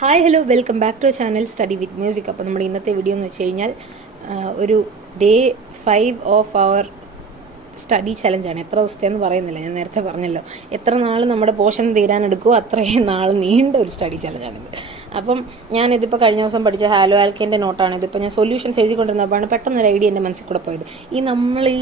Hi hello welcome back to channel study with music. അപ്പോൾ നമ്മുടെ ഇന്നത്തെ വീഡിയോ എന്ന് വെച്ച് കഴിഞ്ഞാൽ ഒരു ഡേ 5 ഓഫ് അവർ സ്റ്റഡി ചലഞ്ചാണ്. എത്ര ദിവസത്തെയെന്ന് പറയുന്നില്ല, ഞാൻ നേരത്തെ പറഞ്ഞല്ലോ. എത്ര നാൾ നമ്മുടെ പോർഷൻ തീരാനെടുക്കുമോ അത്രയും നാൾ നീണ്ട ഒരു സ്റ്റഡി ചലഞ്ചാണിത്. അപ്പം ഞാനിതിപ്പോൾ കഴിഞ്ഞ ദിവസം പഠിച്ച ഹാലോ ആൽക്കേൻ്റെ നോട്ടാണ്. ഇതിപ്പോൾ ഞാൻ സൊല്യൂഷൻസ് എഴുതിക്കൊണ്ടിരുന്നപ്പോഴാണ് പെട്ടെന്നൊരു ഐഡിയ എൻ്റെ മനസ്സിൽ കൂടെ പോയത്. നമ്മൾ ഈ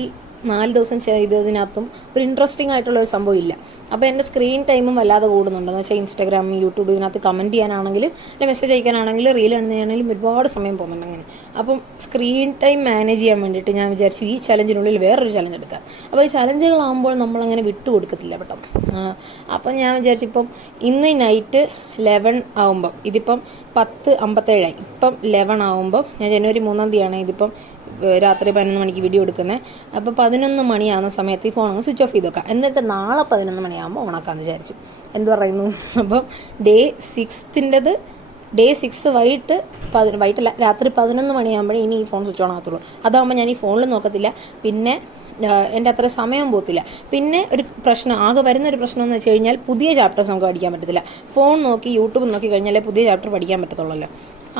4 ദിവസം ചെയ്തതിനകത്തും ഒരു ഇൻട്രസ്റ്റിംഗ് ആയിട്ടുള്ള ഒരു സംഭവം ഇല്ല. അപ്പോൾ എൻ്റെ സ്ക്രീൻ ടൈമും വല്ലാതെ കൂടുന്നുണ്ടെന്ന് വെച്ചാൽ ഇൻസ്റ്റാഗ്രാം, യൂട്യൂബ്, ഇതിനകത്ത് കമൻറ്റ് ചെയ്യാനാണെങ്കിലും അല്ലെങ്കിൽ മെസ്സേജ് അയക്കാനാണെങ്കിലും റീൽ കാണുന്നതാണെങ്കിലും ഒരുപാട് സമയം പോകുന്നുണ്ട് അങ്ങനെ. അപ്പം സ്ക്രീൻ ടൈം മാനേജ് ചെയ്യാൻ വേണ്ടിയിട്ട് ഞാൻ വിചാരിച്ചു ഈ ചലഞ്ചിനുള്ളിൽ വേറൊരു ചലഞ്ച് എടുക്കാം. അപ്പോൾ ഈ ചലഞ്ചുകളാകുമ്പോൾ നമ്മളങ്ങനെ വിട്ടു കൊടുക്കത്തില്ല പെട്ടെന്ന്. അപ്പം ഞാൻ വിചാരിച്ചു ഇപ്പം ഇന്ന് നൈറ്റ് 11 ആകുമ്പം, ഇതിപ്പം 10:57 ഇപ്പം 11 ആകുമ്പം, ഞാൻ ജനുവരി 3-ാം തീയതിയാണ് ഇതിപ്പം രാത്രി 11 മണിക്ക് വീഡിയോ എടുക്കുന്നത്. അപ്പോൾ 11 മണിയാകുന്ന സമയത്ത് ഈ ഫോൺ അങ്ങ് സ്വിച്ച് ഓഫ് ചെയ്ത് വെക്കാം. എന്നിട്ട് നാളെ 11 മണിയാകുമ്പോൾ ഓണാക്കാമെന്ന് വിചാരിച്ചു. എന്ത് പറയുന്നു? അപ്പം ഡേ 6 വൈകിട്ടല്ല, രാത്രി 11 മണിയാകുമ്പോഴേ ഇനി ഈ ഫോൺ സ്വിച്ച് ഓൺ ആകത്തുള്ളൂ. അതാകുമ്പോൾ ഞാൻ ഈ ഫോണിൽ നോക്കത്തില്ല, പിന്നെ എൻ്റെ അത്ര സമയം പോകത്തില്ല. പിന്നെ ആകെ വരുന്നൊരു പ്രശ്നം എന്ന് വെച്ച് കഴിഞ്ഞാൽ പുതിയ ചാപ്റ്റേഴ്സ് നമുക്ക് പഠിക്കാൻ പറ്റത്തില്ല. ഫോൺ നോക്കി യൂട്യൂബ് നോക്കി കഴിഞ്ഞാലേ പുതിയ ചാപ്റ്റർ പഠിക്കാൻ പറ്റത്തുള്ളല്ലോ.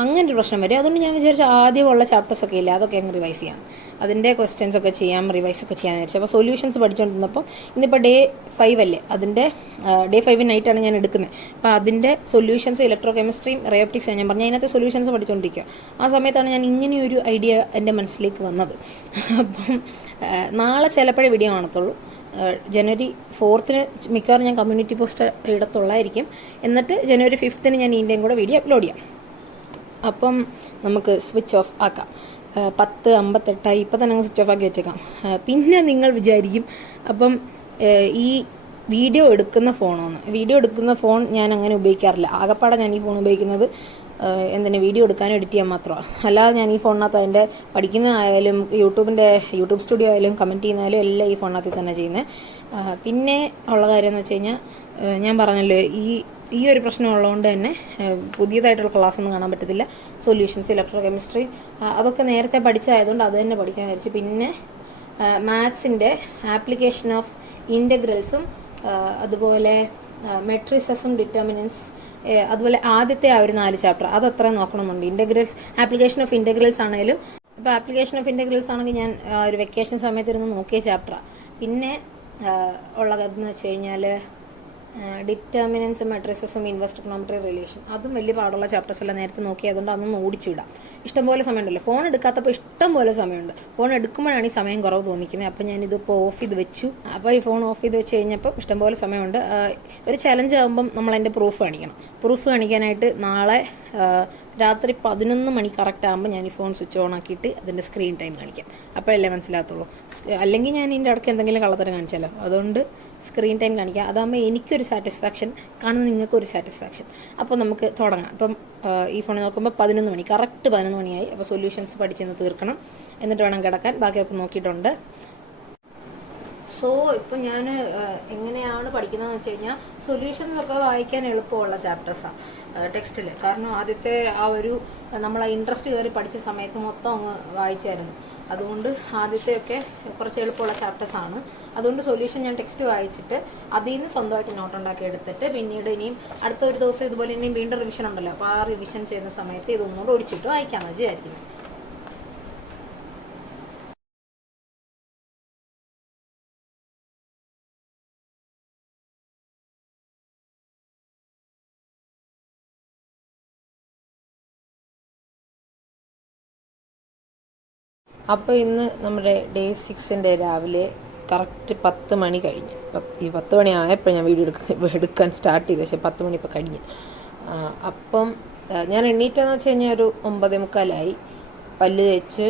അങ്ങനെ ഒരു പ്രശ്നം വരും. അതുകൊണ്ട് ഞാൻ വിചാരിച്ചു ആദ്യമുള്ള ചാപ്റ്റേഴ്സൊക്കെ ഇല്ല, അതൊക്കെ അങ്ങ് റിവൈസ് ചെയ്യാം, അതിൻ്റെ ക്വസ്റ്റ്യൻസ് ഒക്കെ ചെയ്യാം, റിവൈസൊക്കെ ചെയ്യാമെന്ന് വിചാരിച്ചു. അപ്പോൾ സൊല്യൂഷൻസ് പഠിച്ചുകൊണ്ടിരുന്നപ്പോൾ ഇന്നിപ്പോൾ ഡേ 5 അല്ലേ, അതിൻ്റെ ഡേ 5 നൈറ്റാണ് ഞാൻ എടുക്കുന്നത്. അപ്പോൾ അതിൻ്റെ സൊല്യൂഷൻസ് ഇലക്ട്രോ കെമിസ്ട്രിയും റയോപ്റ്റിക്സും ഞാൻ പറഞ്ഞു, അതിനകത്ത് സൊല്യൂഷൻസ് പഠിച്ചുകൊണ്ടിരിക്കുക. ആ സമയത്താണ് ഞാൻ ഇങ്ങനെയൊരു ഐഡിയ എൻ്റെ മനസ്സിലേക്ക് വന്നത്. അപ്പം നാളെ ചിലപ്പോഴേ വീഡിയോ കാണത്തുള്ളൂ. ജനുവരി 4-ന് മിക്കവാറും ഞാൻ കമ്മ്യൂണിറ്റി പോസ്റ്റ് ഇടത്തുള്ളായിരിക്കും. എന്നിട്ട് ജനുവരി 5-ന് ഞാൻ ഇതിൻ്റെയും കൂടെ വീഡിയോ അപ്ലോഡ് ചെയ്യാം. അപ്പം നമുക്ക് സ്വിച്ച് ഓഫ് ആക്കാം. 10:58 ഇപ്പം തന്നെ സ്വിച്ച് ഓഫ് ആക്കി വെച്ചേക്കാം. പിന്നെ നിങ്ങൾ വിചാരിക്കും അപ്പം ഈ വീഡിയോ എടുക്കുന്ന ഫോൺ ഞാൻ അങ്ങനെ ഉപയോഗിക്കാറില്ല. ആകെപ്പാടെ ഞാൻ ഈ ഫോൺ ഉപയോഗിക്കുന്നത് എന്തിനാ വീഡിയോ എടുക്കാനും എഡിറ്റ് ചെയ്യാൻ മാത്രമാണ്. അല്ലാതെ ഞാൻ ഈ ഫോണിനകത്ത് അതിൻ്റെ പഠിക്കുന്നതായാലും യൂട്യൂബ് സ്റ്റുഡിയോ ആയാലും കമൻറ്റ് ചെയ്യുന്നതായാലും എല്ലാം ഈ ഫോണിനകത്ത് തന്നെ ചെയ്യുന്നത്. പിന്നെ ഉള്ള കാര്യം എന്ന് വെച്ച് കഴിഞ്ഞാൽ ഞാൻ പറഞ്ഞല്ലോ, ഈ ഒരു പ്രശ്നം ഉള്ളതുകൊണ്ട് തന്നെ പുതിയതായിട്ടുള്ള ക്ലാസ്സൊന്നും കാണാൻ പറ്റത്തില്ല. സൊല്യൂഷൻസ്, ഇലക്ട്രോ കെമിസ്ട്രി അതൊക്കെ നേരത്തെ പഠിച്ചതായതുകൊണ്ട് അത് തന്നെ പഠിക്കാൻ വിചാരിച്ചു. പിന്നെ മാത്സിൻ്റെ ആപ്ലിക്കേഷൻ ഓഫ് ഇൻ്റഗ്രൽസും അതുപോലെ മെട്രിസസും ഡിറ്റർമിനൻസ്, അതുപോലെ ആദ്യത്തെ ആ ഒരു 4 ചാപ്റ്റർ അതത്ര നോക്കണമെന്നുണ്ട്. ആപ്ലിക്കേഷൻ ഓഫ് ഇൻ്റഗ്രൽസ് ആണെങ്കിലും, ഇപ്പോൾ ആപ്ലിക്കേഷൻ ഓഫ് ഇൻ്റഗ്രൽസ് ആണെങ്കിൽ ഞാൻ ഒരു വെക്കേഷൻ സമയത്തിരുന്ന് നോക്കിയ ചാപ്റ്ററാണ്. പിന്നെ ഉള്ളതെന്ന് വെച്ച് കഴിഞ്ഞാൽ ഡിറ്റർമിനൻസും മെട്രിസസും ഇൻവേഴ്സ് ട്രിഗണോമെട്രി റിലേഷൻ, അതും വലിയ പാടുള്ള ചാപ്റ്റേഴ്സ് എല്ലാം നേരത്തെ നോക്കിയതുകൊണ്ട് അതൊന്നും ഓടിച്ചിടാം. ഇഷ്ടംപോലെ സമയമുണ്ടല്ലോ. ഫോൺ എടുക്കാത്തപ്പോൾ ഇഷ്ടംപോലെ സമയമുണ്ട്. ഫോൺ എടുക്കുമ്പോഴാണ് ഈ സമയം കുറവ് തോന്നിക്കുന്നത്. അപ്പോൾ ഞാനിതിപ്പോൾ ഓഫ് ചെയ്ത് വെച്ചു. അപ്പോൾ ഈ ഫോൺ ഓഫ് ചെയ്ത് വെച്ച് കഴിഞ്ഞപ്പോൾ ഇഷ്ടംപോലെ സമയമുണ്ട്. ഒരു ചലഞ്ച് ആകുമ്പം നമ്മളതിൻ്റെ പ്രൂഫ് കാണിക്കാനായിട്ട് നാളെ രാത്രി 11 മണി കറക്റ്റ് ആകുമ്പോൾ ഞാൻ ഈ ഫോൺ സ്വിച്ച് ഓൺ ആക്കിയിട്ട് അതിൻ്റെ സ്ക്രീൻ ടൈം കാണിക്കാം. അപ്പോഴല്ലേ മനസ്സിലാകത്തുള്ളൂ. അല്ലെങ്കിൽ ഞാൻ ഇതിൻ്റെ ഇടയ്ക്ക് എന്തെങ്കിലും കള്ളത്തരം കാണിച്ചാലോ. അതുകൊണ്ട് സ്ക്രീൻ ടൈം കാണിക്കാം. അതാകുമ്പോൾ എനിക്കൊരു സാറ്റിസ്ഫാക്ഷൻ, കാണുന്ന നിങ്ങൾക്കൊരു സാറ്റിസ്ഫാക്ഷൻ. അപ്പോൾ നമുക്ക് തുടങ്ങാം. അപ്പം ഈ ഫോൺ നോക്കുമ്പോൾ 11 മണി, കറക്റ്റ് 11 മണിയായി. അപ്പോൾ സൊല്യൂഷൻസ് പഠിച്ചെന്ന് തീർക്കണം, എന്നിട്ട് വേണം കിടക്കാൻ. ബാക്കിയൊക്കെ നോക്കിയിട്ടുണ്ട്. സോ ഇപ്പം ഞാൻ എങ്ങനെയാണ് പഠിക്കുന്നതെന്ന് വെച്ച് കഴിഞ്ഞാൽ സൊല്യൂഷൻസ് ഒക്കെ വായിക്കാൻ എളുപ്പമുള്ള ചാപ്റ്റേഴ്സാണ് ടെക്സ്റ്റിൽ. കാരണം ആദ്യത്തെ നമ്മൾ ആ ഇൻട്രസ്റ്റ് കയറി പഠിച്ച സമയത്ത് മൊത്തം അങ്ങ് വായിച്ചായിരുന്നു. അതുകൊണ്ട് ആദ്യത്തെയൊക്കെ കുറച്ച് എളുപ്പമുള്ള ചാപ്റ്റേഴ്സാണ്. അതുകൊണ്ട് സൊല്യൂഷൻ ഞാൻ ടെക്സ്റ്റ് വായിച്ചിട്ട് അതിൽ നിന്ന് സ്വന്തമായിട്ട് നോട്ട് ഉണ്ടാക്കി എടുത്തിട്ട് പിന്നീട് ഇനിയും അടുത്ത ഒരു ദിവസം ഇതുപോലെ ഇനിയും വീണ്ടും റിവിഷൻ ഉണ്ടല്ലോ, അപ്പോൾ ആ റിവിഷൻ ചെയ്യുന്ന സമയത്ത് ഇതൊന്നുകൂടെ ഒടിച്ചിട്ട് വായിക്കാമെന്ന് വിചാരിക്കുന്നു. അപ്പോൾ ഇന്ന് നമ്മുടെ ഡേ 6-ൻ്റെ രാവിലെ കറക്റ്റ് 10 മണി കഴിഞ്ഞു. ഈ 10 മണി ആയപ്പോൾ ഞാൻ വീഡിയോ എടുക്കാൻ സ്റ്റാർട്ട് ചെയ്തു. പക്ഷേ 10 മണി ഇപ്പോൾ കഴിഞ്ഞു. അപ്പം ഞാൻ എണ്ണീറ്റെന്ന് വെച്ച് കഴിഞ്ഞാൽ ഒരു 9:45 പല്ല് തേച്ച്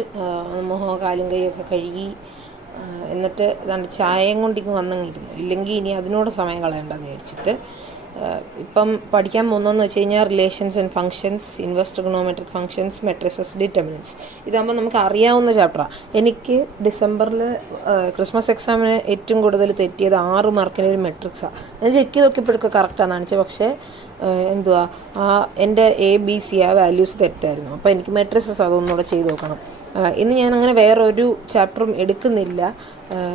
മുഖവും കാലും കൈയൊക്കെ കഴുകി, എന്നിട്ട് ഏതാണ്ട് ചായയും കൊണ്ടിങ്ങ് വന്നങ്ങിരുന്നു. ഇല്ലെങ്കിൽ ഇനി അതിനോട് സമയം കളയണ്ടെന്ന് വിചാരിച്ചിട്ട് ഇപ്പം പഠിക്കാൻ പോകുന്നതെന്ന് വെച്ച് കഴിഞ്ഞാൽ relations and functions, inverse trigonometric functions, matrices, determinants. ഇതാകുമ്പോൾ നമുക്ക് അറിയാവുന്ന ചാപ്റ്ററാണ്. എനിക്ക് ഡിസംബറിൽ ക്രിസ്മസ് എക്സാമിന് ഏറ്റവും കൂടുതൽ തെറ്റിയത് 6 മാർക്കിൻ്റെ ഒരു മെട്രിക്സാണ്. ഞാൻ ചെക്ക് ചെയ്ത് നോക്കിയപ്പോഴൊക്കെ കറക്റ്റാണ് കാണിച്ചത്. പക്ഷേ എന്തുവാ എൻ്റെ ABC ആ വാല്യൂസ് തെറ്റായിരുന്നു. അപ്പോൾ എനിക്ക് മെട്രിസസ് അതൊന്നുകൂടെ ചെയ്ത് നോക്കണം. ഇന്ന് ഞാനങ്ങനെ വേറൊരു ചാപ്റ്ററും എടുക്കുന്നില്ല.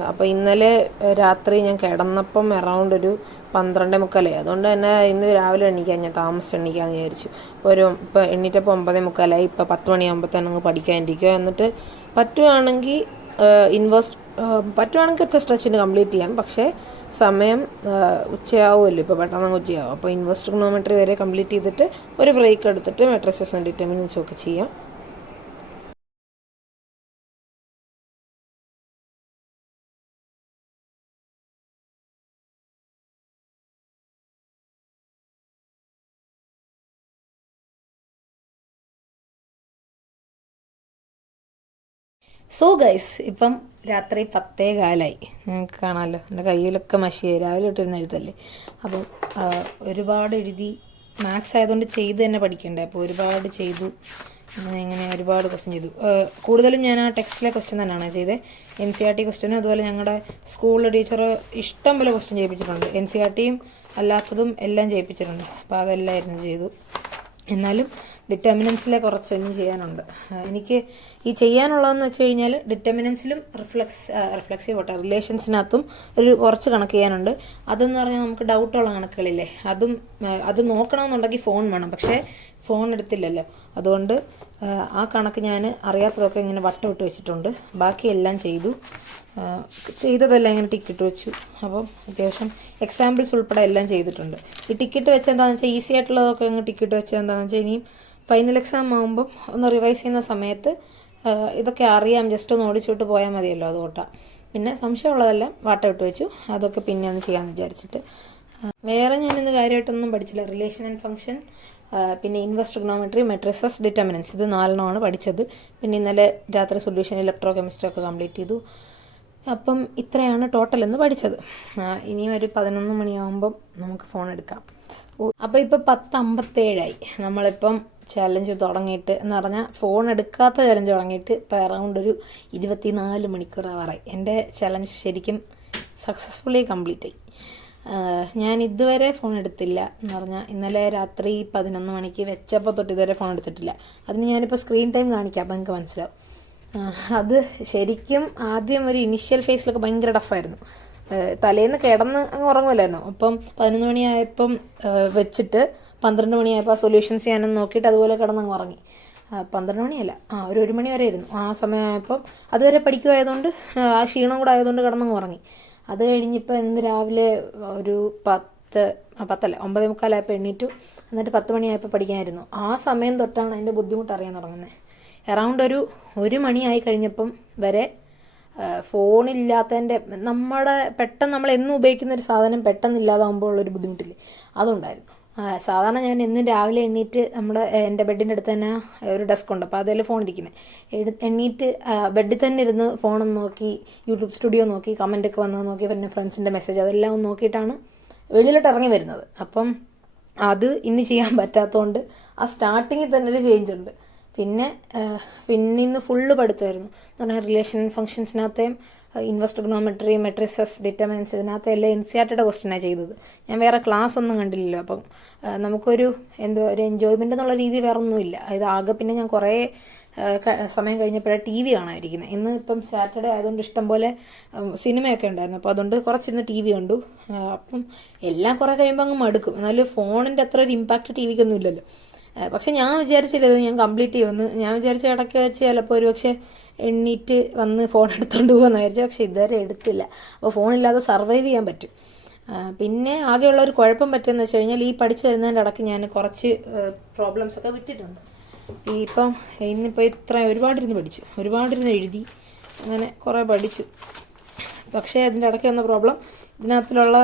അപ്പോൾ ഇന്നലെ രാത്രി ഞാൻ കിടന്നപ്പം അറൗണ്ട് ഒരു 12:45. അതുകൊണ്ട് തന്നെ ഇന്ന് രാവിലെ എണീക്കാൻ ഞാൻ താമസിച്ച് എണീക്കാമെന്ന് വിചാരിച്ചു. ഇപ്പോൾ എണ്ണീറ്റപ്പോൾ 9:45. ഇപ്പോൾ 10 മണിയാകുമ്പോൾ തന്നെ അങ്ങ് പഠിക്കാനിരിക്കുക. എന്നിട്ട് പറ്റുവാണെങ്കിൽ പറ്റുവാണെങ്കിൽ ഒറ്റ സ്ട്രെച്ചിന് കംപ്ലീറ്റ് ചെയ്യാം. പക്ഷേ സമയം ഉച്ചയാവുമല്ലോ, ഇപ്പോൾ പെട്ടെന്ന് ഉച്ചയാവും. അപ്പോൾ ഇൻവേഴ്സ് ട്രിഗണോമെട്രി വരെ കംപ്ലീറ്റ് ചെയ്തിട്ട് ഒരു ബ്രേക്ക് എടുത്തിട്ട് മെട്രിസസും ഡിറ്റർമിനൻസും ഒക്കെ ചെയ്യാം. സോ ഗൈസ്, ഇപ്പം രാത്രി 10:15. നിങ്ങൾക്ക് കാണാമല്ലോ, എൻ്റെ കയ്യിലൊക്കെ മഷിയായി. രാവിലെ ഇട്ടിരുന്ന് എഴുതല്ലേ. അപ്പം ഒരുപാട് എഴുതി. മാത്സ് ആയതുകൊണ്ട് ചെയ്ത് തന്നെ പഠിക്കണ്ടേ. അപ്പോൾ ഒരുപാട് ചെയ്തു. അങ്ങനെ ഒരുപാട് ക്വസ്റ്റ്യൻ ചെയ്തു. കൂടുതലും ഞാൻ ആ ടെക്സ്റ്റിലെ ക്വസ്റ്റ്യൻ തന്നെയാണ് ചെയ്തത്. NCERT ക്വസ്റ്റ്യനും അതുപോലെ ഞങ്ങളുടെ സ്കൂളിലെ ടീച്ചർ ഇഷ്ടം പോലെ ക്വസ്റ്റ്യൻ ചെയ്യിപ്പിച്ചിട്ടുണ്ട്. NCERTയും അല്ലാത്തതും എല്ലാം ചെയ്യിപ്പിച്ചിട്ടുണ്ട്. അപ്പോൾ അതെല്ലാമായിരുന്നു ചെയ്തു. എന്നാലും ഡിറ്റർമിനൻസിലെ കുറച്ചൊന്നും ചെയ്യാനുണ്ട്. എനിക്ക് ഈ ചെയ്യാനുള്ളതെന്ന് വെച്ച് കഴിഞ്ഞാൽ ഡിറ്റർമിനൻസിലും റിഫ്ലക്സീവ് പോട്ടെ റിലേഷൻസിനകത്തും കുറച്ച് കണക്ക് ചെയ്യാനുണ്ട്. അതെന്ന് പറഞ്ഞാൽ നമുക്ക് ഡൗട്ടുള്ള കണക്കുകളില്ലേ, അത് നോക്കണമെന്നുണ്ടെങ്കിൽ ഫോൺ വേണം. പക്ഷേ ഫോൺ എടുത്തില്ലല്ലോ. അതുകൊണ്ട് ആ കണക്ക് ഞാൻ അറിയാത്തതൊക്കെ ഇങ്ങനെ വട്ടം ഇട്ട് വെച്ചിട്ടുണ്ട്. ബാക്കിയെല്ലാം ചെയ്തതെല്ലാം ഇങ്ങനെ ടിക്കറ്റ് വെച്ചു. അപ്പം അത്യാവശ്യം എക്സാമ്പിൾസ് ഉൾപ്പെടെ എല്ലാം ചെയ്തിട്ടുണ്ട്. ഈ ടിക്കറ്റ് വെച്ചാൽ എന്താണെന്ന് വെച്ചാൽ ഈസി ആയിട്ടുള്ളതൊക്കെ അങ്ങ് ടിക്കറ്റ് വെച്ചാൽ എന്താണെന്ന് വെച്ചാൽ ഇനിയും ഫൈനൽ എക്സാം ആകുമ്പം ഒന്ന് റിവൈസ് ചെയ്യുന്ന സമയത്ത് ഇതൊക്കെ അറിയാം, ജസ്റ്റ് ഒന്ന് ഓടിച്ചോട്ട് പോയാൽ മതിയല്ലോ. അതുകൊണ്ടാണ്. പിന്നെ സംശയമുള്ളതെല്ലാം വാട്ടം ഇട്ട് വെച്ചു. അതൊക്കെ പിന്നെ ഒന്ന് ചെയ്യാമെന്ന് വിചാരിച്ചിട്ട്. വേറെ ഞാനിന്ന് കാര്യമായിട്ടൊന്നും പഠിച്ചില്ല. റിലേഷൻ ആൻഡ് ഫംഗ്ഷൻ, പിന്നെ ഇൻവേഴ്സ് ട്രിഗണോമെട്രി, മെട്രിസസ്, ഡിറ്റർമിനൻസ്, ഇത് 4 പഠിച്ചത്. പിന്നെ ഇന്നലെ രാത്രി സൊല്യൂഷൻ ഇലക്ട്രോ കെമിസ്ട്രി ഒക്കെ കംപ്ലീറ്റ് ചെയ്തു. അപ്പം ഇത്രയാണ് ടോട്ടൽ എന്ന് പഠിച്ചത്. ഇനിയും ഒരു 11 മണിയാകുമ്പം നമുക്ക് ഫോൺ എടുക്കാം. അപ്പോൾ ഇപ്പോൾ 10:57. നമ്മളിപ്പം ചലഞ്ച് തുടങ്ങിയിട്ട് എന്ന് പറഞ്ഞാൽ ഫോൺ എടുക്കാത്ത ചലഞ്ച് തുടങ്ങിയിട്ട് ഇപ്പോൾ അറൗണ്ട് ഒരു 24 മണിക്കൂർ ആവാറായി. എൻ്റെ ചലഞ്ച് ശരിക്കും സക്സസ്ഫുള്ളി കംപ്ലീറ്റ് ആയി. ഞാൻ ഇതുവരെ ഫോൺ എടുത്തില്ല എന്ന് പറഞ്ഞാൽ ഇന്നലെ രാത്രി 11 മണിക്ക് വെച്ചപ്പോൾ തൊട്ട് ഇതുവരെ ഫോൺ എടുത്തിട്ടില്ല. അതിന് ഞാനിപ്പോൾ സ്ക്രീൻ ടൈം കാണിക്കാം, അപ്പോൾ നിങ്ങൾക്ക് മനസ്സിലാവും. അത് ശരിക്കും ആദ്യം ഒരു ഇനിഷ്യൽ ഫേസിലൊക്കെ ഭയങ്കര ടഫായിരുന്നു. തലേന്ന് കിടന്ന് അങ്ങ് ഉറങ്ങുമല്ലായിരുന്നു. അപ്പം 11 മണിയായപ്പം വെച്ചിട്ട് 12 മണിയായപ്പോൾ ആ സൊല്യൂഷൻസ് ഞാനൊന്ന് നോക്കിയിട്ട് അതുപോലെ കിടന്നങ്ങ് ഉറങ്ങി. 12 മണിയല്ല, ഒരു 1 മണി വരെ ആയിരുന്നു. ആ സമയമായപ്പം അതുവരെ പഠിക്കുമായതുകൊണ്ട് ആ ക്ഷീണം കൂടെ ആയതുകൊണ്ട് കിടന്നങ്ങ് ഉറങ്ങി. അത് കഴിഞ്ഞിപ്പോൾ ഇന്ന് രാവിലെ ഒരു 9:45 എണ്ണീറ്റു. എന്നിട്ട് 10 മണിയായപ്പോൾ പഠിക്കാനായിരുന്നു. ആ സമയം തൊട്ടാണ് അതിൻ്റെ ബുദ്ധിമുട്ട് അറിയാൻ തുടങ്ങുന്നത്. അറൗണ്ട് ഒരു 1 മണിയായി കഴിഞ്ഞപ്പം വരെ ഫോണില്ലാത്തതിൻ്റെ പെട്ടെന്ന് നമ്മൾ എന്നും ഉപയോഗിക്കുന്ന ഒരു സാധനം പെട്ടെന്ന് ഇല്ലാതാകുമ്പോൾ ഉള്ളൊരു ബുദ്ധിമുട്ടില്ലേ, അതുണ്ടായിരുന്നു. സാധാരണ ഞാൻ എന്നും രാവിലെ എണ്ണീറ്റ് എൻ്റെ ബെഡിൻ്റെ അടുത്ത് തന്നെ ഒരു ഡെസ്ക് ഉണ്ട്. അപ്പോൾ അതിൽ ഫോൺ ഇരിക്കുന്നത്. എണ്ണീറ്റ് ബെഡിൽ തന്നെ ഇരുന്ന് ഫോണൊന്ന് നോക്കി, യൂട്യൂബ് സ്റ്റുഡിയോ നോക്കി, കമൻ്റൊക്കെ വന്നത് നോക്കി, പിന്നെ ഫ്രണ്ട്സിൻ്റെ മെസ്സേജ് അതെല്ലാം ഒന്ന് നോക്കിയിട്ടാണ് വെളിയിലോട്ട് ഇറങ്ങി വരുന്നത്. അപ്പം അത് ഇനി ചെയ്യാൻ പറ്റാത്തതുകൊണ്ട് ആ സ്റ്റാർട്ടിങ്ങിൽ തന്നെ ഒരു ചേഞ്ച് ഉണ്ട്. പിന്നെ ഇന്ന് ഫുള്ള് പഠിത്തമായിരുന്നു എന്ന് പറഞ്ഞാൽ റിലേഷൻ ഫംഗ്ഷൻസിനകത്തെയും ഇൻവേഴ്സ് ട്രിഗണോമെട്രി, മെട്രിസസ്, ഡിറ്റർമിനൻസ്, ഇതിനകത്ത് എല്ലാം NCERTയുടെ ക്വസ്റ്റ്യനാണ് ചെയ്തത്. ഞാൻ വേറെ ക്ലാസ് ഒന്നും കണ്ടില്ലല്ലോ. അപ്പം നമുക്കൊരു ഒരു എൻജോയ്മെൻ്റ് എന്നുള്ള രീതി വേറെ ഒന്നുമില്ല. ആകെ പിന്നെ ഞാൻ കുറേ സമയം കഴിഞ്ഞപ്പോഴാണ് TV കാണാതിരിക്കുന്നത്. ഇന്ന് ഇപ്പം സാറ്റർഡേ ആയതുകൊണ്ട് ഇഷ്ടംപോലെ സിനിമയൊക്കെ ഉണ്ടായിരുന്നു. അപ്പോൾ അതുകൊണ്ട് കുറച്ചിരുന്ന് TV കണ്ടു. അപ്പം എല്ലാം കുറേ കഴിയുമ്പോൾ അങ്ങ് മടുക്കും. എന്നാലും ഫോണിൻ്റെ അത്ര ഒരു ഇമ്പാക്റ്റ് TVക്കൊന്നും ഇല്ലല്ലോ. പക്ഷെ ഞാൻ വിചാരിച്ചില്ല ഇത് ഞാൻ കംപ്ലീറ്റ് ചെയ്യുമെന്ന്. ഞാൻ വിചാരിച്ച ഇടയ്ക്ക് വെച്ച് ചിലപ്പോൾ ഒരുപക്ഷെ എണ്ണീറ്റ് വന്ന് ഫോൺ എടുത്തുകൊണ്ട് പോകുമെന്ന് വിചാരിച്ചു. പക്ഷെ ഇതുവരെ എടുത്തില്ല. അപ്പോൾ ഫോണില്ലാതെ സർവൈവ് ചെയ്യാൻ പറ്റും. പിന്നെ ആകെയുള്ള ഒരു കുഴപ്പം പറ്റുമെന്ന് വെച്ച് കഴിഞ്ഞാൽ ഈ പഠിച്ചു വരുന്നതിൻ്റെ ഇടയ്ക്ക് ഞാൻ കുറച്ച് പ്രോബ്ലംസൊക്കെ വിട്ടിട്ടുണ്ട്. ഇന്നിപ്പോൾ ഒരുപാടിരുന്ന് എഴുതി, അങ്ങനെ കുറേ പഠിച്ചു. പക്ഷേ അതിൻ്റെ ഇടയ്ക്ക് വന്ന പ്രോബ്ലം, ഇതിനകത്തിലുള്ള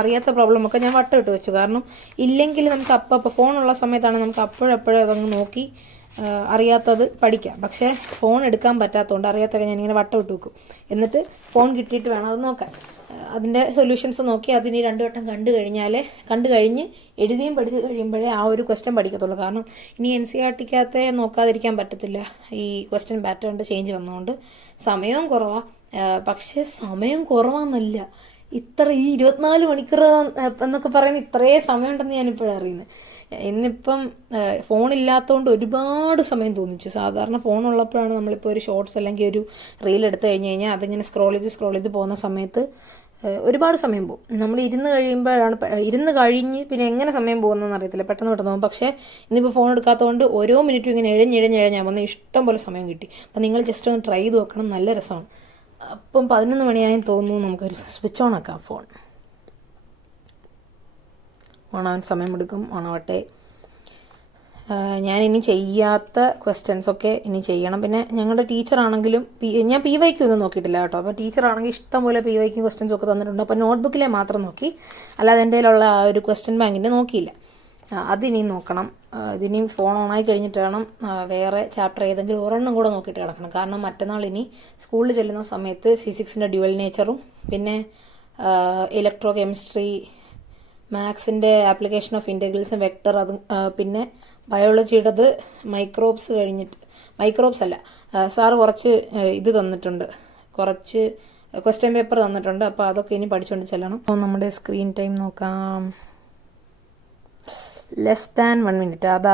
അറിയാത്ത പ്രോബ്ലമൊക്കെ ഞാൻ വട്ടം ഇട്ട് വെച്ചു. കാരണം ഇല്ലെങ്കിൽ നമുക്ക് അപ്പോൾ ഫോണുള്ള സമയത്താണ് നമുക്ക് അപ്പോഴപ്പോഴും അതങ്ങ് നോക്കി അറിയാത്തത് പഠിക്കാം. പക്ഷേ ഫോൺ എടുക്കാൻ പറ്റാത്തതുകൊണ്ട് അറിയാത്തൊക്കെ ഞാനിങ്ങനെ വട്ടം ഇട്ട് വെക്കും. എന്നിട്ട് ഫോൺ കിട്ടിയിട്ട് വേണം അത് നോക്കാൻ. അതിൻ്റെ സൊല്യൂഷൻസ് നോക്കി അതിന് 2 വട്ടം കണ്ടു കഴിഞ്ഞ് എഴുതിയും പഠിച്ച് കഴിയുമ്പോഴേ ആ ഒരു ക്വസ്റ്റ്യൻ പഠിക്കത്തുള്ളൂ. കാരണം ഇനി NCERTക്കകത്തെ നോക്കാതിരിക്കാൻ പറ്റത്തില്ല. ഈ ക്വസ്റ്റ്യൻ പാറ്റേണിൻ്റെ ചേഞ്ച് വന്നതുകൊണ്ട് സമയവും കുറവാണ്. പക്ഷേ സമയം കുറവാണെന്നല്ല, ഇത്ര ഈ 24 മണിക്കൂർ എന്നൊക്കെ പറയുന്ന ഇത്രയും സമയമുണ്ടെന്ന് ഞാനിപ്പോഴാണ് അറിയുന്നത്. ഇന്നിപ്പം ഫോണില്ലാത്തതുകൊണ്ട് ഒരുപാട് സമയം തോന്നിച്ചു. സാധാരണ ഫോൺ ഉള്ളപ്പോഴാണ് നമ്മളിപ്പോൾ ഒരു ഷോർട്സ് അല്ലെങ്കിൽ ഒരു റീൽ എടുത്തു കഴിഞ്ഞാൽ അതിങ്ങനെ സ്ക്രോൾ ചെയ്ത് പോകുന്ന സമയത്ത് ഒരുപാട് സമയം പോകും. നമ്മൾ ഇരുന്ന് കഴിഞ്ഞ് പിന്നെ എങ്ങനെ സമയം പോകുന്നതെന്ന് അറിയത്തില്ല, പെട്ടെന്ന് പോകും. പക്ഷേ ഇന്നിപ്പോൾ ഫോൺ എടുക്കാത്തതുകൊണ്ട് ഓരോ മിനിറ്റും ഇങ്ങനെ എഴഞ്ഞാൽ വന്ന് ഇഷ്ടം പോലെ സമയം കിട്ടി. അപ്പം നിങ്ങൾ ജസ്റ്റ് ഒന്ന് ട്രൈ ചെയ്ത് നോക്കണം, നല്ല രസമാണ്. അപ്പം 11 മണിയായെന്ന് തോന്നുന്നു. നമുക്കൊരു സ്വിച്ച് ഓൺ ആക്കാം ഫോൺ. ഓണാവാൻ സമയമെടുക്കും, ഓണാവട്ടെ. ഞാനിനി ചെയ്യാത്ത ക്വസ്റ്റ്യൻസൊക്കെ ഇനി ചെയ്യണം. പിന്നെ ഞങ്ങളുടെ ടീച്ചറാണെങ്കിലും ഞാൻ PYQ ഒന്നും നോക്കിയിട്ടില്ല കേട്ടോ. അപ്പോൾ ടീച്ചറാണെങ്കിൽ ഇഷ്ടംപോലെ PYQ ക്വസ്റ്റ്യൻസ് ഒക്കെ തന്നിട്ടുണ്ട്. അപ്പോൾ നോട്ട്ബുക്കിലെ മാത്രം നോക്കി, അല്ലാതെ എൻ്റെ കയ്യിലുള്ള ആ ഒരു ക്വസ്റ്റ്യൻ ബാങ്കിൻ്റെ നോക്കിയില്ല. അതിനിയും നോക്കണം. ഇതിനിയും ഫോൺ ഓണായി കഴിഞ്ഞിട്ട് വേണം വേറെ ചാപ്റ്റർ ഏതെങ്കിലും ഒരെണ്ണം കൂടെ നോക്കിയിട്ട് കിടക്കണം. കാരണം മറ്റന്നാൾ ഇനി സ്കൂളിൽ ചെല്ലുന്ന സമയത്ത് ഫിസിക്സിൻ്റെ ഡ്യുവൽ നേച്ചറും പിന്നെ ഇലക്ട്രോ കെമിസ്ട്രി, മാത്സിൻ്റെ ആപ്ലിക്കേഷൻ ഓഫ് ഇൻറ്റഗ്രൽസും വെക്ടർ, അതും പിന്നെ ബയോളജിയുടേത് മൈക്രോബ്സ് അല്ല, സാറ് കുറച്ച് ഇത് തന്നിട്ടുണ്ട്, കുറച്ച് ക്വസ്റ്റ്യൻ പേപ്പർ തന്നിട്ടുണ്ട്. അപ്പോൾ അതൊക്കെ ഇനി പഠിച്ചുകൊണ്ട് ചെല്ലണം. അപ്പോൾ നമ്മുടെ സ്ക്രീൻ ടൈം നോക്കാം. <1 minute. അത്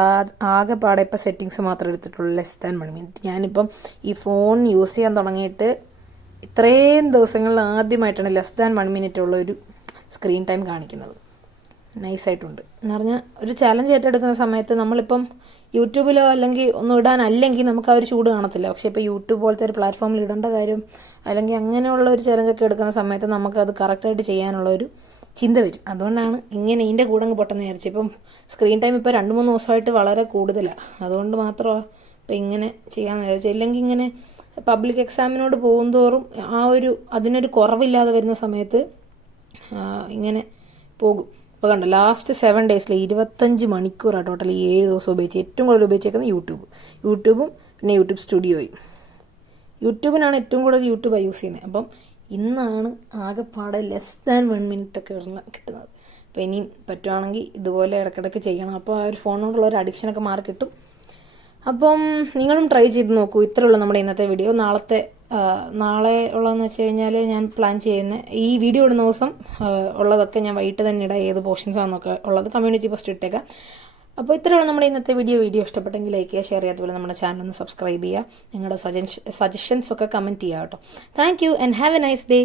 ആകെപ്പാടെ ഇപ്പോൾ സെറ്റിങ്സ് മാത്രമേ എടുത്തിട്ടുള്ളൂ. <1 minute. ഞാനിപ്പം ഈ ഫോൺ യൂസ് ചെയ്യാൻ തുടങ്ങിയിട്ട് ഇത്രയും ദിവസങ്ങളിൽ ആദ്യമായിട്ടാണ് <1 minute ഉള്ളൊരു സ്ക്രീൻ ടൈം കാണിക്കുന്നത്. നൈസായിട്ടുണ്ട് എന്ന് പറഞ്ഞാൽ ഒരു ചാലഞ്ച് ഏറ്റെടുക്കുന്ന സമയത്ത് നമ്മളിപ്പം യൂട്യൂബിലോ അല്ലെങ്കിൽ ഒന്നും ഇടാനല്ലെങ്കിൽ നമുക്ക് ആ ഒരു ചൂട് കാണത്തില്ല. പക്ഷേ ഇപ്പോൾ യൂട്യൂബ് പോലത്തെ ഒരു പ്ലാറ്റ്ഫോമിൽ ഇടേണ്ട കാര്യം അല്ലെങ്കിൽ അങ്ങനെയുള്ള ഒരു ചലഞ്ചൊക്കെ എടുക്കുന്ന സമയത്ത് നമുക്കത് കറക്റ്റായിട്ട് ചെയ്യാനുള്ള ഒരു ചിന്ത വരും. അതുകൊണ്ടാണ് ഇങ്ങനെ ഇതിൻ്റെ കൂടെ അങ്ങ് പൊട്ടെന്ന് വിചാരിച്ചു. ഇപ്പം സ്ക്രീൻ ടൈം ഇപ്പോൾ 2-3 ദിവസമായിട്ട് വളരെ കൂടുതലാണ്. അതുകൊണ്ട് മാത്രമാണ് ഇപ്പം ഇങ്ങനെ ചെയ്യാമെന്ന് വിചാരിച്ചു. ഇല്ലെങ്കിൽ ഇങ്ങനെ പബ്ലിക് എക്സാമിനോട് പോകുന്തോറും അതിനൊരു കുറവില്ലാതെ വരുന്ന സമയത്ത് ഇങ്ങനെ പോകും. ഇപ്പോൾ കണ്ടോ, ലാസ്റ്റ് 7 days 25 മണിക്കൂറാണ് ടോട്ടൽ ഈ 7 ദിവസം ഉപയോഗിച്ച്. ഏറ്റവും കൂടുതൽ ഉപയോഗിച്ചേക്കുന്നത് യൂട്യൂബും പിന്നെ യൂട്യൂബ് സ്റ്റുഡിയോയും. യൂട്യൂബിനാണ് ഏറ്റവും കൂടുതൽ യൂട്യൂബാണ് യൂസ് ചെയ്യുന്നത്. അപ്പം ഇന്നാണ് ആകെപ്പാടെ <1 minute ഒക്കെ കിട്ടുന്നത്. അപ്പോൾ ഇനിയും പറ്റുവാണെങ്കിൽ ഇതുപോലെ ഇടയ്ക്കിടയ്ക്ക് ചെയ്യണം. അപ്പോൾ ആ ഒരു ഫോണിനോടുള്ള ഒരു അഡിക്ഷനൊക്കെ മാറി കിട്ടും. അപ്പം നിങ്ങളും ട്രൈ ചെയ്ത് നോക്കൂ. ഇത്രയേ ഉള്ളൂ നമ്മുടെ ഇന്നത്തെ വീഡിയോ. നാളെ ഉള്ളതെന്ന് വെച്ച് കഴിഞ്ഞാൽ ഞാൻ പ്ലാൻ ചെയ്യുന്ന ഈ വീഡിയോ ഇടുന്ന ദിവസം ഉള്ളതൊക്കെ ഞാൻ വൈകിട്ട് തന്നെ ഇടാം. ഏത് പോർഷൻസാണെന്നൊക്കെ ഉള്ളത് കമ്മ്യൂണിറ്റി പോസ്റ്റ് ഇട്ടേക്കാം. അപ്പോൾ ഇത്രയുള്ള നമ്മുടെ ഇന്നത്തെ വീഡിയോ ഇഷ്ടപ്പെട്ടെങ്കിൽ ലൈക്ക് ചെയ്യുക, ഷെയർ ചെയ്യുക, അതുപോലെ നമ്മുടെ ചാനൽ ഒന്ന് സബ്സ്ക്രൈബ് ചെയ്യുക. നിങ്ങളുടെ സജഷൻസ് ഒക്കെ കമൻറ്റ് ചെയ്യുക കേട്ടോ. Thank you and have A nice day.